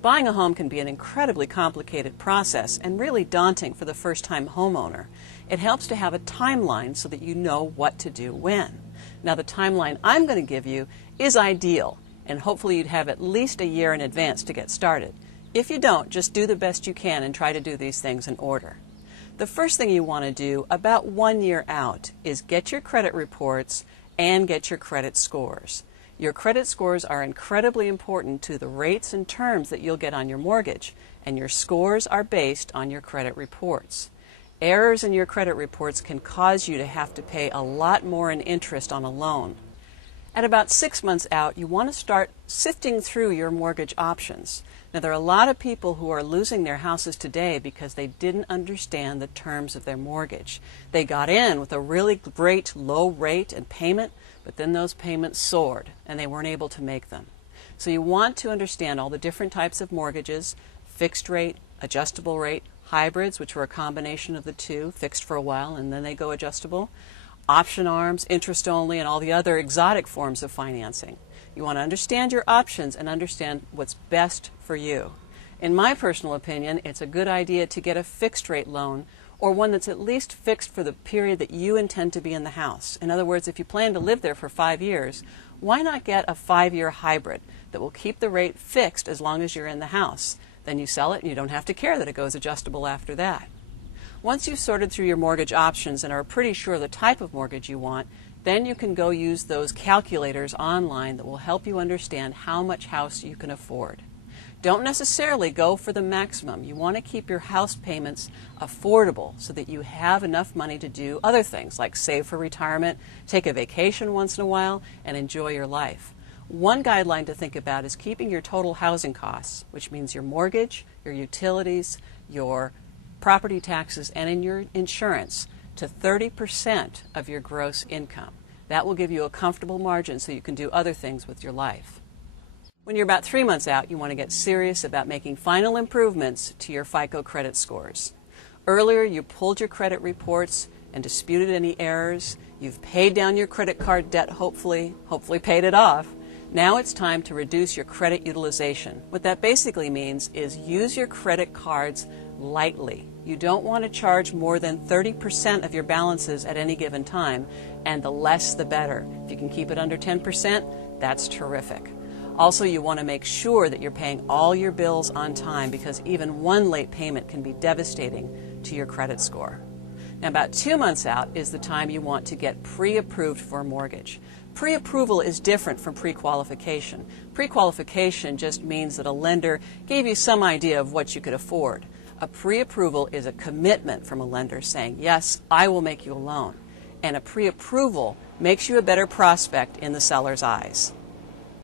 Buying a home can be an incredibly complicated process and really daunting for the first-time homeowner. It helps to have a timeline so that you know what to do when. Now, the timeline I'm going to give you is ideal, and hopefully you'd have at least a year in advance to get started. If you don't, just do the best you can and try to do these things in order. The first thing you want to do about 1 year out is get your credit reports and get your credit scores. Your credit scores are incredibly important to the rates and terms that you'll get on your mortgage, and your scores are based on your credit reports. Errors in your credit reports can cause you to have to pay a lot more in interest on a loan. At about 6 months out, you want to start sifting through your mortgage options. Now, there are a lot of people who are losing their houses today because they didn't understand the terms of their mortgage. They got in with a really great low rate and payment, but then those payments soared and they weren't able to make them. So you want to understand all the different types of mortgages: fixed rate, adjustable rate, hybrids, which are a combination of the two, fixed for a while and then they go adjustable, option arms, interest only, and all the other exotic forms of financing. You want to understand your options and understand what's best for you. In my personal opinion, it's a good idea to get a fixed rate loan, or one that's at least fixed for the period that you intend to be in the house. In other words, if you plan to live there for 5 years, why not get a 5-year hybrid that will keep the rate fixed as long as you're in the house? Then you sell it and you don't have to care that it goes adjustable after that. Once you've sorted through your mortgage options and are pretty sure the type of mortgage you want, then you can go use those calculators online that will help you understand how much house you can afford. Don't necessarily go for the maximum. You want to keep your house payments affordable so that you have enough money to do other things like save for retirement, take a vacation once in a while, and enjoy your life. One guideline to think about is keeping your total housing costs, which means your mortgage, your utilities, your property taxes, and in your insurance, to 30% of your gross income. That will give you a comfortable margin so you can do other things with your life. When you're about 3 months out, you want to get serious about making final improvements to your FICO credit scores. Earlier, you pulled your credit reports and disputed any errors. You've paid down your credit card debt, hopefully paid it off. Now it's time to reduce your credit utilization. What that basically means is use your credit cards lightly. You don't want to charge more than 30% of your balances at any given time, and the less the better. If you can keep it under 10%, that's terrific. Also, you want to make sure that you're paying all your bills on time, because even one late payment can be devastating to your credit score. Now, about 2 months out is the time you want to get pre-approved for a mortgage. Pre-approval is different from pre-qualification. Pre-qualification just means that a lender gave you some idea of what you could afford. A pre-approval is a commitment from a lender saying, yes, I will make you a loan. And a pre-approval makes you a better prospect in the seller's eyes.